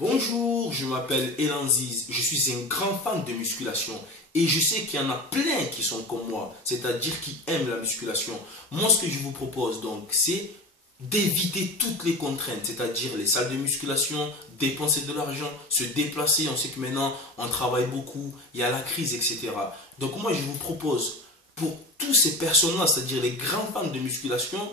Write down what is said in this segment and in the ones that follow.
Bonjour, je m'appelle Elanziz, je suis un grand fan de musculation et je sais qu'il y en a plein qui sont comme moi, c'est-à-dire qui aiment la musculation. Moi, ce que je vous propose donc, c'est d'éviter toutes les contraintes, c'est-à-dire les salles de musculation, dépenser de l'argent, se déplacer. On sait que maintenant, on travaille beaucoup, il y a la crise, etc. Donc moi, je vous propose pour tous ces personnes-là, c'est-à-dire les grands fans de musculation,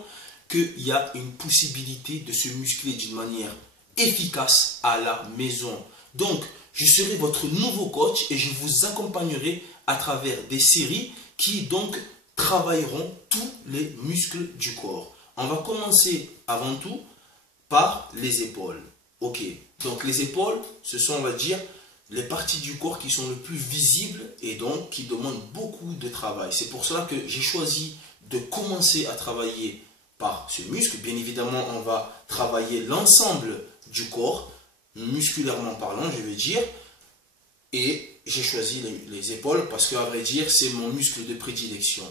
qu'il y a une possibilité de se muscler d'une manière efficace à la maison. Donc, je serai votre nouveau coach et je vous accompagnerai à travers des séries qui donc travailleront tous les muscles du corps. On va commencer avant tout par les épaules. Ok, donc les épaules, ce sont, on va dire, les parties du corps qui sont le plus visibles et donc qui demandent beaucoup de travail. C'est pour cela que j'ai choisi de commencer à travailler par ce muscle. Bien évidemment, on va travailler l'ensemble du corps, musculairement parlant, je veux dire. Et j'ai choisi les épaules parce qu'à vrai dire, c'est mon muscle de prédilection.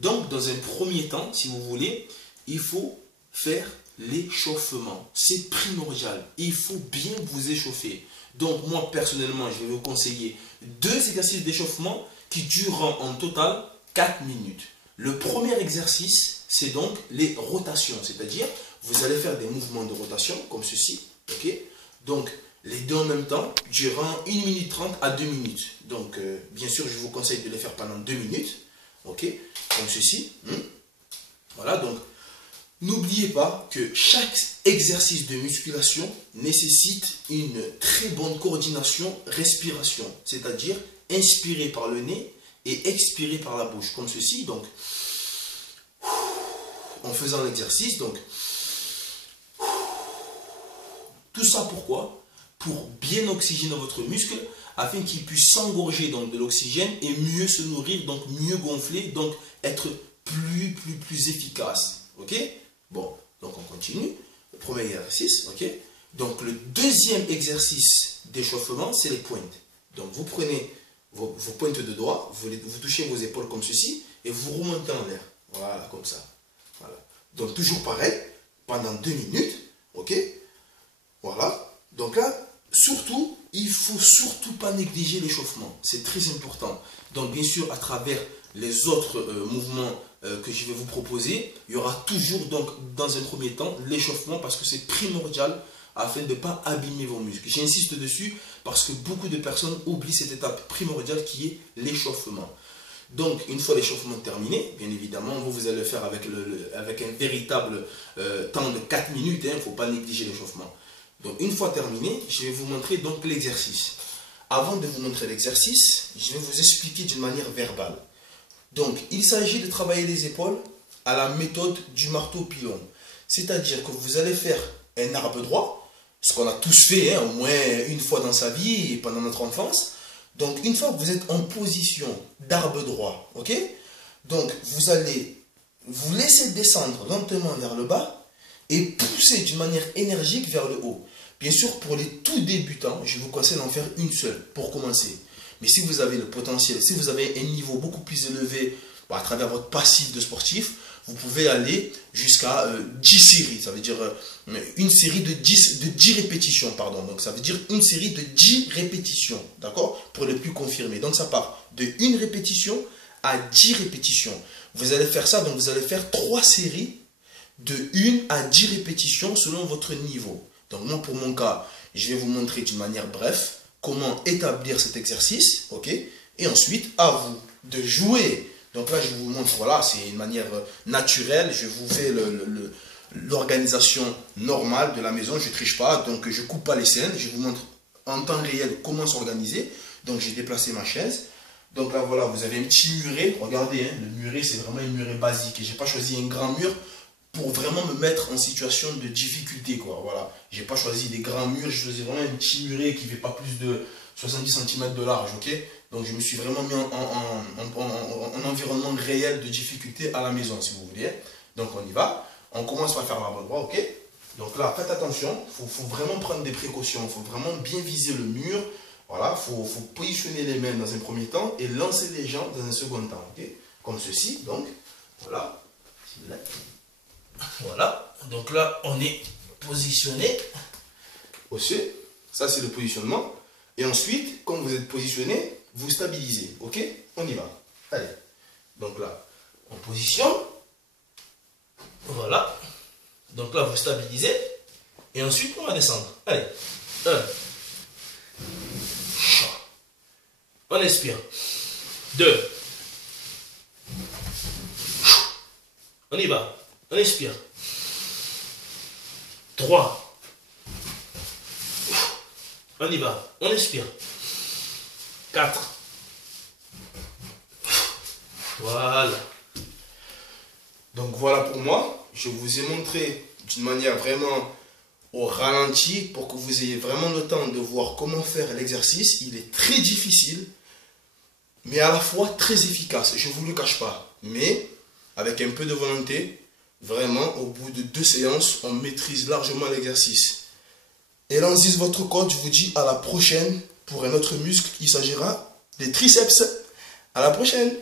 Donc, dans un premier temps, si vous voulez, il faut faire l'échauffement. C'est primordial. Il faut bien vous échauffer. Donc, moi, personnellement, je vais vous conseiller 2 exercices d'échauffement qui dureront en total 4 minutes. Le premier exercice, c'est donc les rotations. C'est-à-dire, vous allez faire des mouvements de rotation comme ceci. Ok? Donc, les deux en même temps, durant 1 minute 30 à 2 minutes. Donc, bien sûr, je vous conseille de les faire pendant 2 minutes. Ok? Comme ceci. Voilà, donc, n'oubliez pas que chaque exercice de musculation nécessite une très bonne coordination respiration. C'est-à-dire, inspirer par le nez et expirer par la bouche. Comme ceci, donc, en faisant l'exercice, donc, tout ça pourquoi? Pour bien oxygéner votre muscle afin qu'il puisse s'engorger donc de l'oxygène et mieux se nourrir, donc mieux gonfler, donc être plus efficace. Ok? Bon, donc on continue. Le premier exercice, ok? Donc le deuxième exercice d'échauffement, c'est les pointes. Donc vous prenez vos pointes de doigts, vous touchez vos épaules comme ceci et vous remontez en l'air. Voilà, comme ça. Voilà. Donc toujours pareil, pendant 2 minutes, ok? Voilà, donc là, surtout, il ne faut surtout pas négliger l'échauffement. C'est très important. Donc bien sûr, à travers les autres mouvements que je vais vous proposer, il y aura toujours donc dans un premier temps l'échauffement parce que c'est primordial afin de ne pas abîmer vos muscles. J'insiste dessus parce que beaucoup de personnes oublient cette étape primordiale qui est l'échauffement. Donc, une fois l'échauffement terminé, bien évidemment, vous allez le faire avec un véritable temps de 4 minutes. Il ne faut pas négliger l'échauffement. Donc, une fois terminé, je vais vous montrer donc l'exercice. Avant de vous montrer l'exercice, je vais vous expliquer d'une manière verbale. Donc, il s'agit de travailler les épaules à la méthode du marteau-pilon. C'est-à-dire que vous allez faire un arbre droit, ce qu'on a tous fait au moins une fois dans sa vie et pendant notre enfance. Donc, une fois que vous êtes en position d'arbre droit, ok? Donc, vous allez vous laisser descendre lentement vers le bas et pousser d'une manière énergique vers le haut. Bien sûr, pour les tout débutants, je vous conseille d'en faire une seule pour commencer. Mais si vous avez le potentiel, si vous avez un niveau beaucoup plus élevé à travers votre passif de sportif, vous pouvez aller jusqu'à 10 séries. Ça veut dire une série de 10 répétitions, pardon. Donc ça veut dire une série de 10 répétitions, d'accord? Pour les plus confirmés. Donc ça part de 1 répétition à 10 répétitions. Vous allez faire ça, donc vous allez faire 3 séries de 1 à 10 répétitions selon votre niveau. Donc moi, pour mon cas, je vais vous montrer d'une manière brève comment établir cet exercice, ok? Et ensuite, à vous de jouer. Donc là, je vous montre, voilà, c'est une manière naturelle. Je vous fais l'organisation normale de la maison. Je ne triche pas, donc je ne coupe pas les scènes. Je vous montre en temps réel comment s'organiser. Donc j'ai déplacé ma chaise. Donc là, voilà, vous avez un petit muret. Regardez, hein, le muret, c'est vraiment un muret basique. Je n'ai pas choisi un grand mur pour vraiment me mettre en situation de difficulté, quoi. Voilà. J'ai pas choisi des grands murs, j'ai choisi vraiment un petit muret qui fait pas plus de 70 cm de large, ok? Donc je me suis vraiment mis en environnement réel de difficulté à la maison, si vous voulez. Donc on y va. On commence par faire l'arbre droit, ok? Donc là, faites attention, il faut vraiment prendre des précautions, il faut vraiment bien viser le mur. Voilà, il faut positionner les mains dans un premier temps et lancer les jambes dans un second temps, ok? Comme ceci, donc, voilà. Voilà, donc là on est positionné au-dessus. Ça, c'est le positionnement. Et ensuite, quand vous êtes positionné, vous stabilisez. Ok? On y va. Allez. Donc là, on positionne. Voilà. Donc là, vous stabilisez. Et ensuite, on va descendre. Allez. 1. On expire. 2. On y va. On expire. 3. On y va. On expire. 4. Voilà. Donc voilà pour moi. Je vous ai montré d'une manière vraiment au ralenti pour que vous ayez vraiment le temps de voir comment faire l'exercice. Il est très difficile, mais à la fois très efficace. Je ne vous le cache pas. Mais avec un peu de volonté, vraiment, au bout de 2 séances, on maîtrise largement l'exercice. Et là, votre coach vous dit à la prochaine pour un autre muscle. Il s'agira des triceps. À la prochaine.